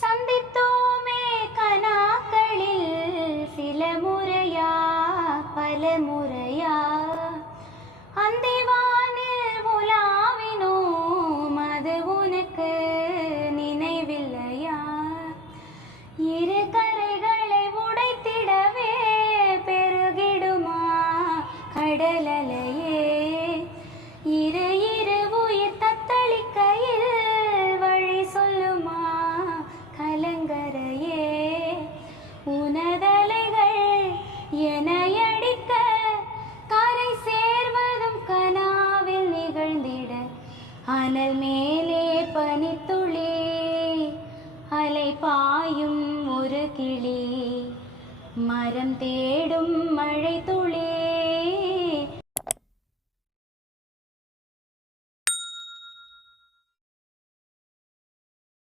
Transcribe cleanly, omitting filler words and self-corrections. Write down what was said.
சந்தித்தோமே கனாக்களில் சில முறையா பல முறையா அந்திவானில் உலாவினோம் அது உனக்கு நினைவில்லையா? இரு கரைகளை உடைத்திடவே பெருகிடுமா கடலலையே? இரு இரு உயிர் தத்தளிக்கையில் வழி சொல்லுமா கலங்கரையே? உனதலைகள் எனையடிக்க கரை சேர்வதும் கனாவில் நிகழ்ந்திட அனல் மேலே பனித்துளி அலை பாயும் ஒரு கிளி மரம் தேடும் மழை துளி